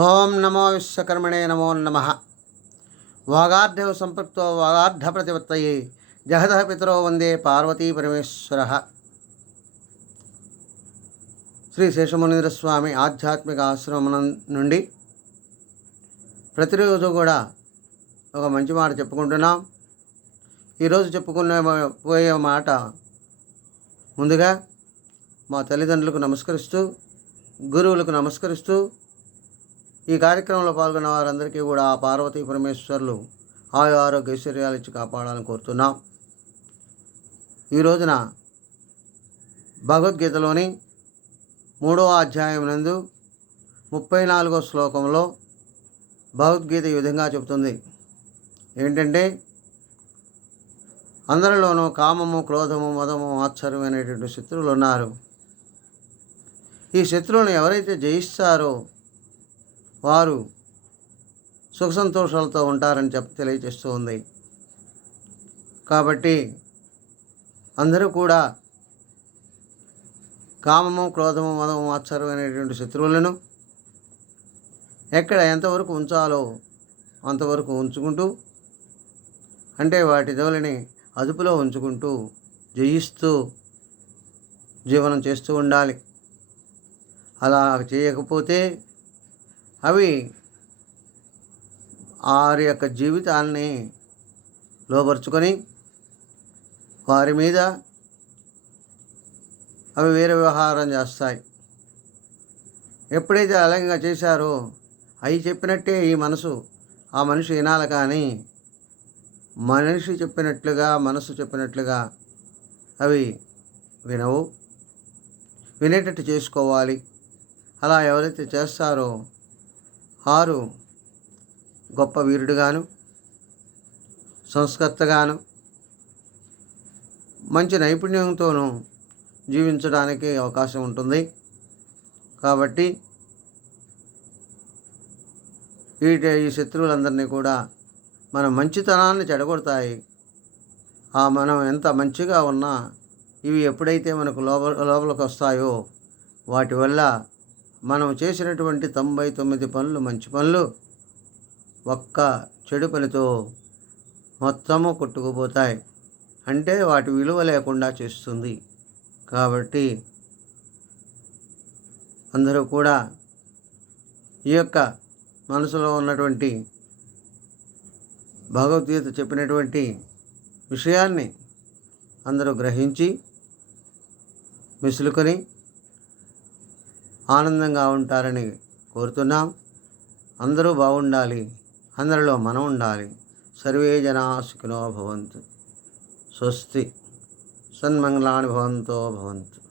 ఓం నమో విశ్వకర్మణే నమో నమ. వాగార్ధవ సంపృక్తో వాగార్ధ ప్రతిపత్తయే జగద పితరో వందే పార్వతీ పరమేశ్వర. శ్రీ శేషమునీంద్ర స్వామి ఆధ్యాత్మిక ఆశ్రమం నుండి ప్రతిరోజు కూడా ఒక మంచి మాట చెప్పుకుంటున్నాం. ఈరోజు చెప్పుకునే పోయే మాట ముందుగా మా తల్లిదండ్రులకు నమస్కరిస్తూ గురువులకు నమస్కరిస్తూ ఈ కార్యక్రమంలో పాల్గొన్న వారందరికీ కూడా ఆ పార్వతీ పరమేశ్వర్లు ఆయు ఆరోగ్య ఐశ్వర్యాలు ఇచ్చి కాపాడాలని కోరుతున్నాం. ఈ రోజున భగవద్గీతలోని మూడవ అధ్యాయం నందు ముప్పై నాలుగో శ్లోకంలో భగవద్గీత ఈ విధంగా చెబుతుంది. ఏంటంటే అందరిలోనూ కామము క్రోధము మదము ఆశ్చర్యం అనేటువంటి శత్రువులు ఉన్నారు. ఈ శత్రువులను ఎవరైతే జయిస్తారో వారు సుఖ సంతోషాలతో ఉంటారని చెప్ తెలియజేస్తూ ఉంది. కాబట్టి అందరూ కూడా కామము క్రోధము మదము మాత్సరం అనేటువంటి శత్రువులను ఎక్కడ ఎంతవరకు ఉంచాలో అంతవరకు ఉంచుకుంటూ అంటే వాటి దోలిని అదుపులో ఉంచుకుంటూ జయిస్తూ జీవనం చేస్తూ ఉండాలి. అలా చేయకపోతే అవి వారి యొక్క జీవితాన్ని లోపరుచుకొని వారి మీద అవి వేరే వ్యవహారం చేస్తాయి. ఎప్పుడైతే అలంగా చేశారో అవి చెప్పినట్టే ఈ మనసు ఆ మనిషి వినాలి కానీ మనిషి చెప్పినట్లుగా మనసు చెప్పినట్లుగా అవి వినవు. వినేటట్టు చేసుకోవాలి. అలా ఎవరైతే చేస్తారో ఆరు గొప్ప వీరుడుగాను సంస్కర్తగాను మంచి నైపుణ్యంతోనూ జీవించడానికి అవకాశం ఉంటుంది. కాబట్టి ఈ ఈ శత్రువులందరినీ కూడా మన మంచితనాన్ని చెడగొడతాయి. ఆ మనం ఎంత మంచిగా ఉన్నా ఇవి ఎప్పుడైతే మనకు లోపల లోపలికి వస్తాయో వాటి వల్ల మనం చేసినటువంటి తొంభై తొమ్మిది పనులు మంచి పనులు ఒక్క చెడు పనితో మొత్తము కొట్టుకుపోతాయి. అంటే వాటి విలువ లేకుండా చేస్తుంది. కాబట్టి అందరూ కూడా ఈ యొక్క మనసులో ఉన్నటువంటి భగవద్గీత చెప్పినటువంటి విషయాన్ని అందరూ గ్రహించి మిసులుకొని ఆనందంగా ఉంటారని కోరుతున్నాం. అందరూ బాగుండాలి. అందరిలో మనం ఉండాలి. సర్వే జనా సుఖినో భవంతు. స్వస్తి. సన్మంగళాని భవంతో భవంతు.